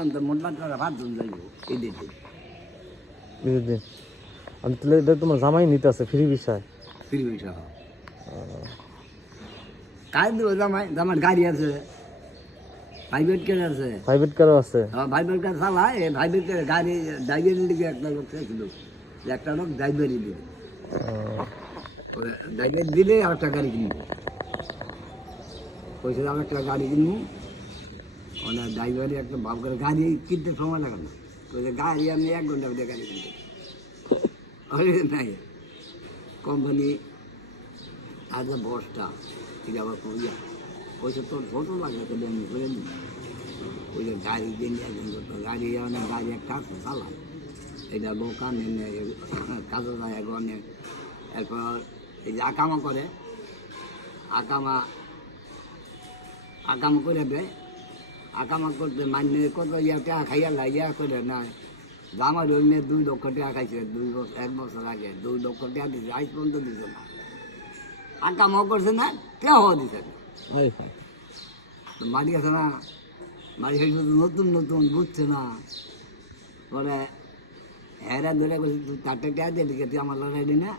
আমি তাহলে এটা তোমার জামাই নিতে আছে ফ্রি বিষয় কাজ দিব জামাই জামার গাড়ি আছে প্রাইভেট কার আছে প্রাইভেট কারও আছে প্রাইভেট কার চালায় প্রাইভেট কার গাড়ি ড্রাইভারের দিকে একটা লোক ছিল একটা লোক ড্রাইভারই দিবে ড্রাইভার দিলে আর একটা গাড়ি কিনবো পয়সা আর একটা গাড়ি কিনবো ওনার ড্রাইভারে একটা ভাব করে গাড়ি কিনতে সময় লাগে না গাড়ি আমি 1 ঘন্টা ভিতরে গাড়ি কিনতে নাই কোম্পানি আজ বসটা ঠিক আবার ইয়া পয়সা তোর ছোটো লাগে তো বন্ধু করে নি ওই যে গাড়ি কিনে গাড়ি অনেক গাড়ি একটা আছে চালায় এটা দোকান এনে কাজে যায় এখন এরপর এই যে আকামা করে আকামা করে দেয় আকামা করতে মান্য কত টাকা খাইয়া লাগিয়া করে না আমার অন্য 2 লক্ষ টাকা খাইছে 1 বছর আগে 2 লক্ষ টাকা দিচ্ছে আজ পর্যন্ত দিচ্ছে না আকামা করছে না কেউ দিচ্ছে না মাটি আছে না মাটি শুধু নতুন নতুন বুঝছে না পরে হেরা ধরে করছি তুই 4 টাকা দিয়ে দিকে তুই আমার লড়াই দি না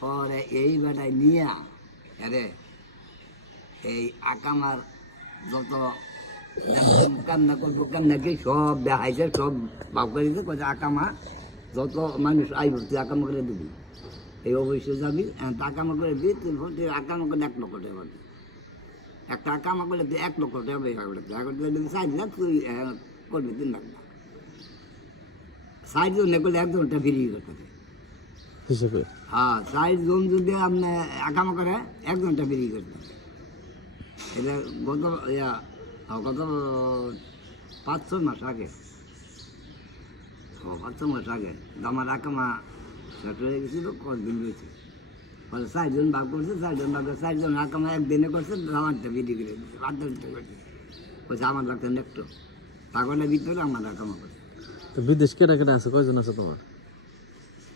পরে এই বেটায় নিয়ে আরে এই আকামার যত কান্না করবো কান্নাকে সব দেখাইছে সব ভাব করে দিতে কয়েছে আকামা যত মানুষ আইব তুই আকামা করে দিবি এই অবশ্যই যাবি আকামা করে দিই তুই আকামা করে 1 লক্ষ টাকা পাবি একটা আকামা করলে তুই 1 লক্ষ টাকা বের করে 4 লাখ তুই করবি 3 লাখ না 60 জন করলে 1 জনটা ফ্রি করতে হিসেবে হ্যাঁ 60 জন যদি আপনি আকামা করে 1 জনটা ফ্রি করতে এটা গত গত 5-6 মাস আগে 5-6 মাস আগে আমার আকামা সেট হয়ে গেছিল কতদিন রয়েছে ফলে 4 জন ভাগ করছে 4 জন ভাগ 4 জন আকামা একদিনে করছে আমারটা বিক্রি করে দিচ্ছে 8 করছে বলছে আমার ডাক্তার একটু পাগলের ভিতরে আমার আকামা করছে তো বিদেশ কেটা কেটা আছে কয়জন আছে তোমার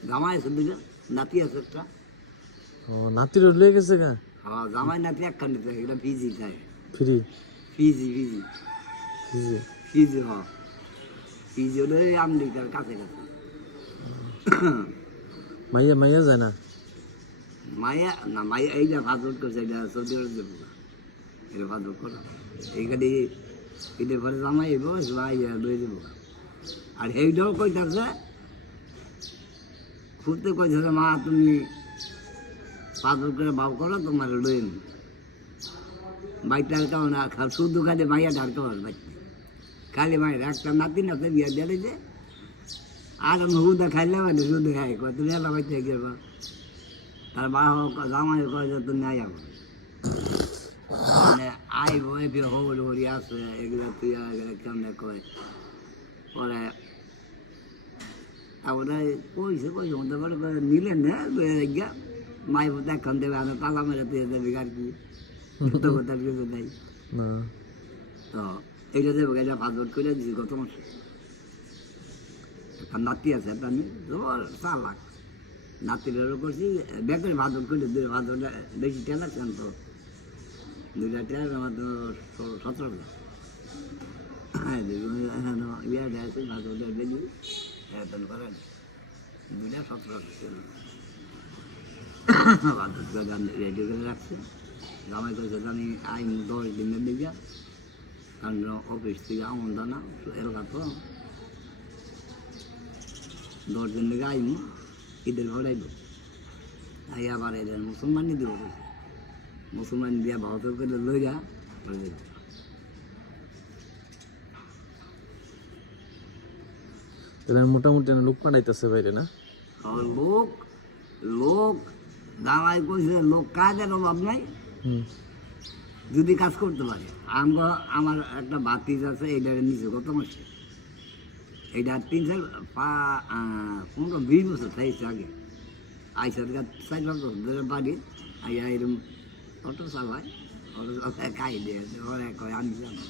জামাই আছে 2 জন নাতি আছে একটা ও নাতির লয়ে গেছে গা হ্যাঁ জামাই নাতি একখান দিতে এটা পিজি খায় ফ্রি পিজি হ্যাঁ পিজি হলে আমেরিকার কাছে কাছে মাইয়া যায় না মাইয়া এই যে ফাজল করছে এটা সৌদি আরব দেবো এটা ফাজল করা এইখানে ঈদের পরে জামাই এবো মাইয়া লয়ে দেবো আর এইটাও কইতাছে খুঁজতে কইতেছে মা তুমি ফাজল করে ভাব করো তোমার লয়ে নি বাইকটা কেমন শুধু খালি মাইয়া ডার কেমন বাইক খালি মায়ের একটা নাতি নাতে বিয়া দিয়ে দিয়েছে আর আমি হুদা খাইলে মানে শুধু খাই কয় তুমি এলা বাইতে গেবা তার বা জামাই কয় যে তুমি আইয়া মানে আইব এফে হরি হরি আছে এগুলো তুই এগুলো কেমনে কয় পরে তারপরে কইছে মধ্যে করে নিলেন না গিয়া মাই বোধ এখন দেবে আমি তালা মেরে তুই দেবে আর কি কথা কিছু নেই তো এইটা দেবো এটা ভাজট করে দিয়েছি গত মাসে একটা নাতি আছে একটা আমি 4 লাখ নাতিরেরও করছি ব্যাগের ভাজট করে 2 ভাজট বেশি টেলা কেন তো 2টা টেলার আমার তো 17 লাখ ইয়ে আছে ভাজট বেশি এতন করেন 2টা 17 লাখ ভাজট করে রেডি করে রাখছে জামাই করেছে আমি আইন 10 দিনের দিকে কারণ অফিস থেকে আমন দানা এলাকা তো 10 দিন দিকে আইন ঈদের ঘর আইব আই আবার এদের মুসলমানই দিব মুসলমান দিয়া ভারত করে লইয়া মোটামুটি লোক পাঠাইতেছে বাইরে না লোক জামাই কইছে লোক কাজের অভাব নাই যদি কাজ করতে পারে আমার একটা বাতিজ আছে এইটার নিচে কত মাসে এইটা 15-20 বছর থাইছে আগে আইসার 4 বছর ধরে বাড়ি আইয়া এরকম অটো চালায় খাই দিয়ে ওরে কয় আমি জানো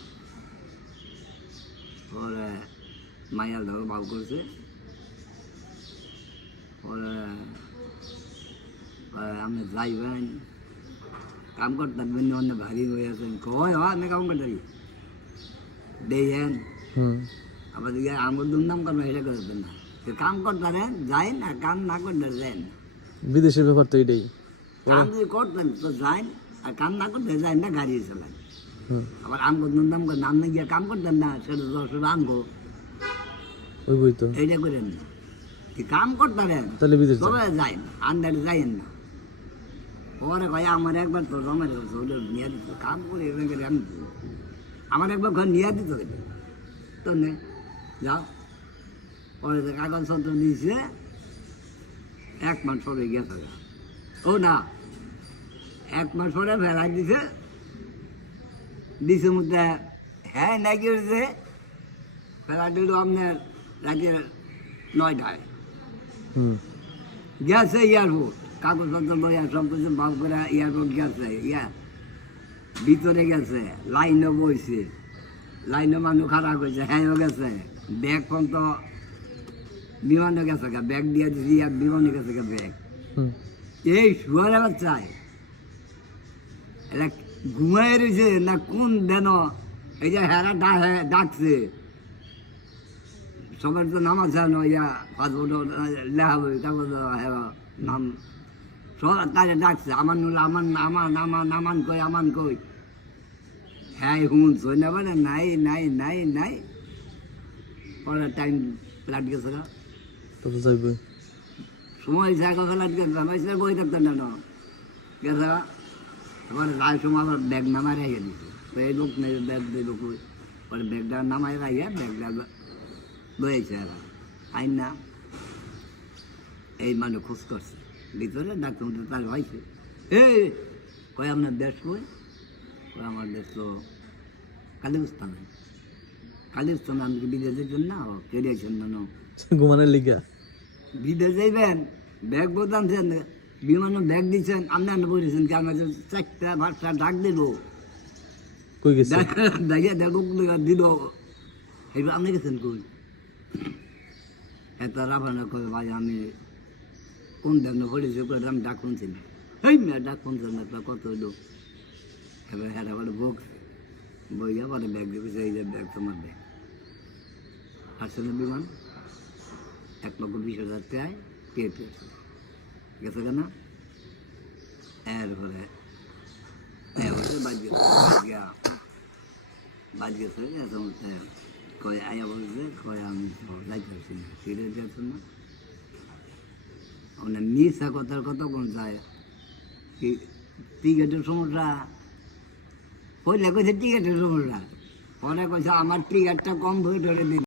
ওরে মায়াল ধরো ভাব করছে ওরে আমি যাইবেন কাম করতে অন্য ভারী হয়ে আছেন কয় আমি কাম করতে দেখেন হুম আবার দিকে আমার দুর্নাম করবো এটা করবেন না, তো কাম করতেন যাই না, কাম না করতে যাই না। বিদেশের ব্যাপার তো এটাই। কাম যদি করতেন তো যাই, আর কাম না করতে যাই না, গাড়ি চালান। হুম আবার আমগো দুর্নাম করে নাম গিয়ে কাম করতেন না, সেটা তো আমগো ওই বই তো। এইটা করেন না, কি কাম করতেন তাহলে বিদেশ যান। তবে যাই আন্দারে যাইন না। ওরা কয় আমার একবার তো জমা নিয়ে দিত, কাম করে এবার আমি আমার একবার ঘর নিয়ে দিত তো নে যাও। পরে তো কাগজপত্র দিয়েছে, 1 মাস পরে গেছে। ও না, 1 মাস পরে ফেলাই দিছে, দিছে মধ্যে হ্যাঁ নাকি হয়েছে, ফেলাই দিল আপনার রাতে 9টায়। হুম গেছে এয়ারপোর্ট, কাগজপত্র লইয়া সব কিছু ভাব করে এয়ারপোর্ট গেছে, ভিতরে গেছে, লাইনও বইছে, লাইনও মানুষ খারাপ হয়েছে, হ্যাঁও গেছে, ব্যাগ পর্যন্ত বিমানে গেছে, ব্যাগ দিয়ে দিয়েছি আর বিমানে গেছে ব্যাগ। হুম এই শুয়ারে বাচ্চায় এটা ঘুমাই রয়েছে না কোন দেন, এই যে হেরা ডাকছে সবার তো নাম আছে না, ইয়া পাসপোর্ট লেখা বই কাগজ হেরা নাম সব তারে ডাকছে, আমার নুলা আমার আমার আমার নামান কই আমান কই, হ্যাঁ হুন সই না বলে নাই নাই নাই নাই। পরে টাইম ফ্লাট গেছে গা, তো তো যাইবই। সময় জায়গা ফ্লাট গেছে, বই থাকতেন না গেছে গা। এবারে যাওয়ার সময় আবার ব্যাগ নামায় রেখে দিত, তো এই লোক নেই ব্যাগ দিয়ে লোক, পরে ব্যাগটা নামায় রাখিয়ে ব্যাগটা লয়েছে এরা আইন না। এই মানে খোঁজ করছে ভিতরে, ডাক্তার তার ভাইছে, এই কয় আপনার দেশ কই, কয় আমার দেশ তো কালিস্তান। কালিস্তান আপনি কি বিদেশ যেতেন না, কেড়েছেন না ঘুমানোর লিগা। বিদেশ যাইবেন, ব্যাগ বোঝানছেন, বিমানে ব্যাগ দিচ্ছেন, আপনি আনে বলেছেন কি আমাকে 4টা 5টা ডাক দিল, কই গেছে? দেখে দেখো দিল, এইবার আপনি গেছেন কই? এত রাভানা কয় ভাই আমি কোন ব্যাগ পড়েছি, আমি ডাক শুনছি না, এই মেয়ে ডাক শুনছেন না, কত লোক। এবার হ্যাঁ বলে বোক বইয়া বলে ব্যাগ দেখেছে, এই যে ব্যাগ তোমার ব্যাগ। আসছে না বিমান, 1,20,000 টাকায় পেয়েছে গেছে কেনা। এরপরে বাদ গেছে কয় আয়া বলছে, কয় আমি যাইতে পারছি না, ফিরে যাচ্ছি না। মানে মিশা কথার কথা কোন যায় কি, টিকেটের সমস্যা, পয়লা কইছে টিকেটের সমস্যা, পরে কইছে আমার টিকেটটা কম বই ধরে দিন।